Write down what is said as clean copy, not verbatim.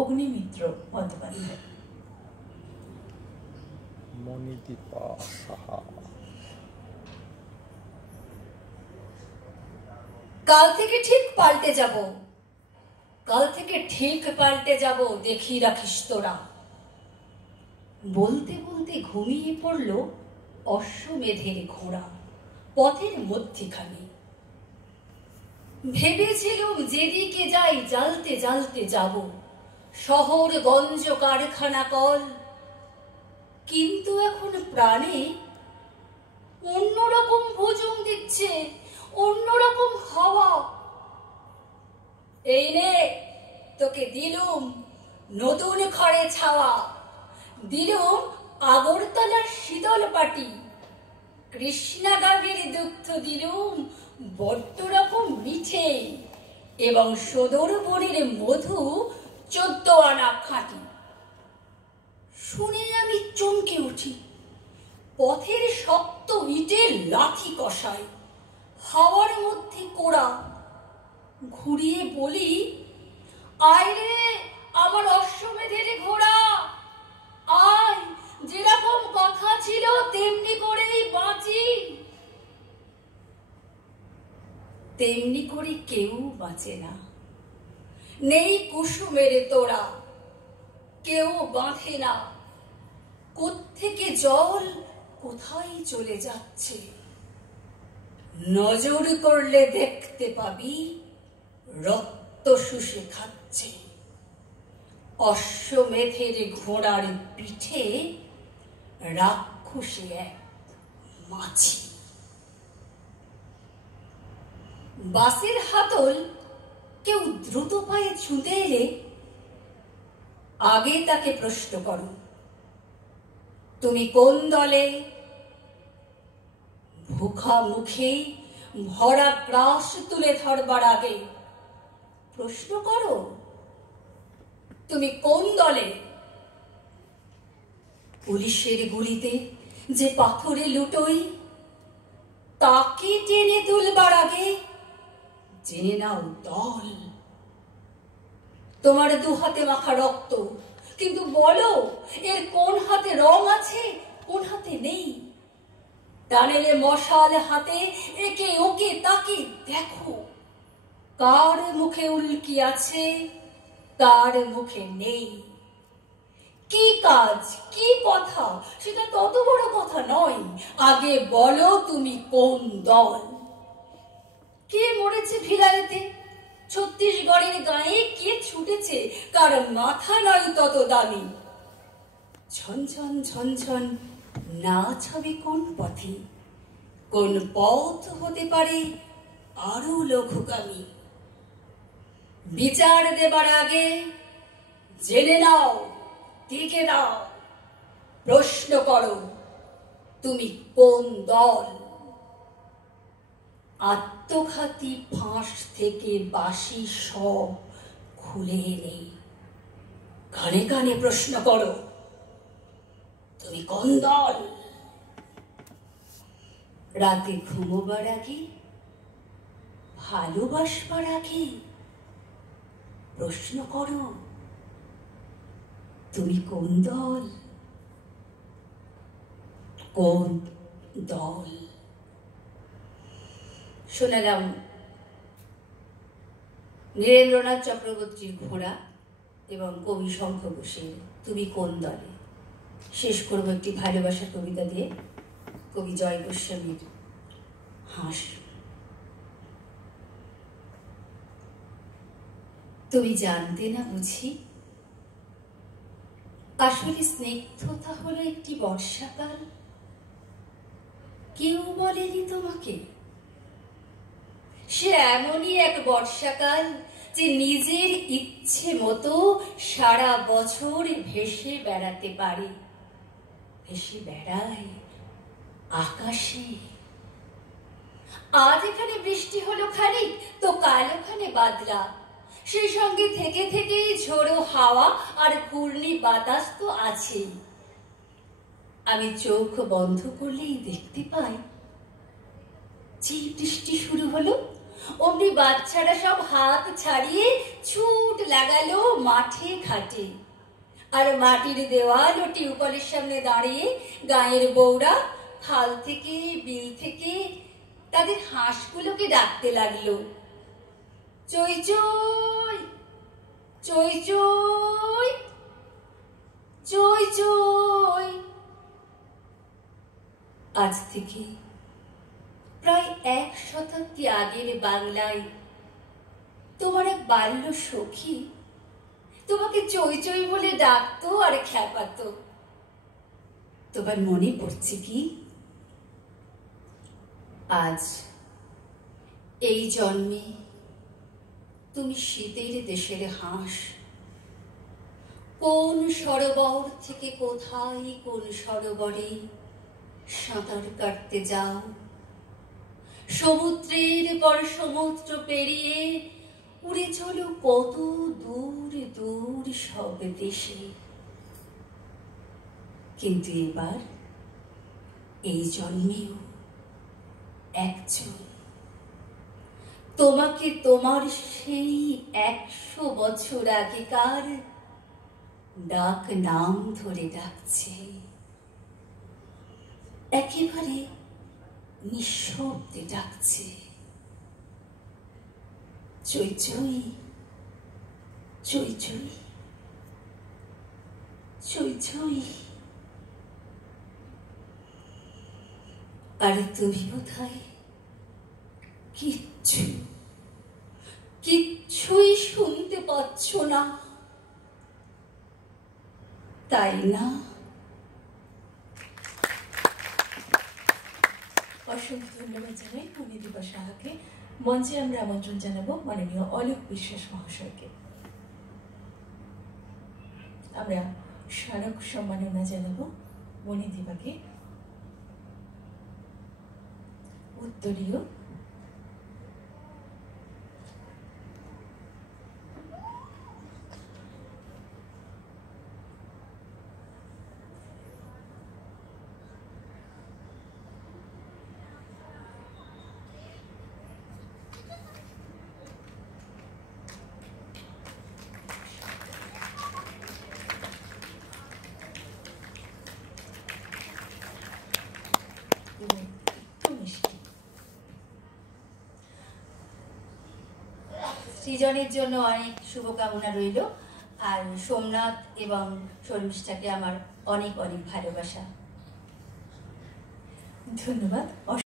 অগ্নিমিত্র বন্দ্যোপাধ্যায়। মণিদীপা সাহা। কাল থেকে ঠিক পাল্টে যাব, কাল থেকে ঠিক পাল্টে যাব, দেখি রাখিস তোরা। বলতে বলতে ঘুমিয়ে পড়ল অশ্বমেধের ঘোড়া পথের মধ্যিখানে। ভেবেছিলুম যেদিকে যাই জ্বালতে জ্বালতে যাব, শহর গঞ্জ কারখানা কল, কিন্তু এখন প্রাণে অন্যরকম ভোজন দিচ্ছে, অন্যরকম হাওয়া। এই নে তোকে দিলুম নতুন খড়ে ছাওয়া, দিলুম আগরতলার শীতল পাটি, কৃষ্ণা গাভীর দুগ্ধ দিলুম বড্ড রকম মিঠে, এবং সদর বনের মধু 14 আনা খাঁটি। শুনে আমি চমকে উঠি, পথের শক্ত ইটের লাথি কষায়, হাওয়ার মধ্যে কোড়া। ঘুরিয়ে বলি, আয় রে আমার অশ্বমেধের ঘোড়া, আয়, যেরকম কথা ছিল তেমনি করেই বাঁচি। তেমনি করে কেউ বাঁচে না, নেই কুসুমের তোড়া, কেউ বাঁধে না। কোত্থেকে জল কোথায় চলে যাচ্ছে, নজর করলে দেখতে পাবি রক্ত শুষে খাচ্ছে। অশ্বমেধের ঘোড়ার পিঠে রাক্ষসে এক মাছি। বাসের হাতল কেউ দ্রুত পায়ে ছুটে এলে আগে তাকে প্রশ্ন করো, তুমি কোন দলে? ভুখা মুখে ভরা গ্রাস তুলে ধরবার আগে প্রশ্ন করো, তুমি কোন দলে? পুলিশের গুলিতে যে পাথরে লুটোই, তাকে টেনে তুলবার আগে জেনে নাও দল। তোমার দু হাতে মাখা রক্ত, কিন্তু বলো এর কোন হাতে রং আছে, কোন হাতে নেই? টানেলে মশাল হাতে একে ওকে তাকে দেখো, কার মুখে উল্কি আছে, কার মুখে নেই। কি কাজ, কি কথা, সেটা তত বড় কথা নয়, আগে বলো তুমি কোন দল। কে মরেছে ভিলাইতে, ছত্তিশগড়ের গায়ে কে ছুটেছে, কার মাথা নয় তত দামি। ঝনঝন ঝনঝন নাচ হবে কোন পথে, কোন পথ হতে পারে আরো লঘুগামী। বিচার দেবার আগে জেনে নাও, দেখে নাও, প্রশ্ন করো, তুমি কোন দল। আত্মঘাতী ফাঁস থেকে বাসি সব খুলে এনে কানে কানে প্রশ্ন করো, তুমি কোন দল। রাতে ঘুমোবার আগে, ভালোবাসবার আগে প্রশ্ন করো, তুমি কোন দল, কোন দল। শোনালাম নীরেন্দ্রনাথ চক্রবর্তীর ঘোড়া এবং কবি শঙ্খ ঘোষের তুমি কোন দলে। শেষ করবো একটি ভালোবাসার কবিতা দিয়ে, কবি জয় গোস্বামীর হাঁস। তুমি জানতে না বুঝি, আসলে স্নিগ্ধতা হলো একটি বর্ষাকাল। কেউ বলেনি তোমাকে, সে এমনই এক বর্ষাকাল যে নিজের ইচ্ছে মতো সারা বছর ভেসে বেড়াতে পারে। ভেসে বেড়ায় আকাশে। আজ এখানে বৃষ্টি হলো খানিক, তো কাল ওখানে বাদলা, সেই সঙ্গে থেকে থেকেই ঝোড়ো হাওয়া আর ঘূর্ণি বাতাস তো আছেই। আমি চোখ বন্ধ করলেই দেখতে পাই, যে বৃষ্টি শুরু হলো অমনি বাচ্চারা সব হাত ছাড়িয়ে ছুট লাগালো মাঠে ঘাটে। আর মাটির দেওয়াল ও টিউবওয়েলের সামনে দাঁড়িয়ে গাঁয়ের বউরা খাল থেকে বিল থেকে তাদের হাঁসগুলোকে ডাকতে লাগলো, চই চই চই চই চই চই। আজ থেকে প্রায় 1 শতাব্দী আগের বাংলায় তোমার এক বাল্য সখী তোমাকে চই চই বলে ডাকতো আর খ্যাপাতো। তোমার মনে পড়ছে কি? আজ এই জন্মে তুমি শীতের দেশের হাঁস, কোন সরোবর থেকে কোথায় কোন সরোবরে সাঁতার কাটতে যাও, সমুদ্রের পর সমুদ্র পেরিয়ে উড়ে চলো কত দূর দূর সব দেশে। কিন্তু এবার এই জন্মেও একজন তোমাকে তোমার সেই 100 বছর আগেকার ডাক নাম ধরে ডাকছে, একেবারে নিঃশব্দে ডাকছে, চই চই চই চই চই চই। আরে তুমি কোথায়? কিচ্ছুই শুনতে পাচ্ছ না, তাই না? অসংখ্য ধন্যবাদ জানাই মণিদীপা সাহাকে। মঞ্চে আমরা আমন্ত্রণ জানাবো মাননীয় অলোক বিশ্বাস মহাশয়কে। আমরা স্মারক সম্মাননা জানাবো মণিদীপাকে। উত্তরীয় সৃজনের জন্য অনেক শুভকামনা রইল। আর সোমনাথ এবং শর্মিষ্ঠাকে আমার অনেক অনেক ভালোবাসা। ধন্যবাদ।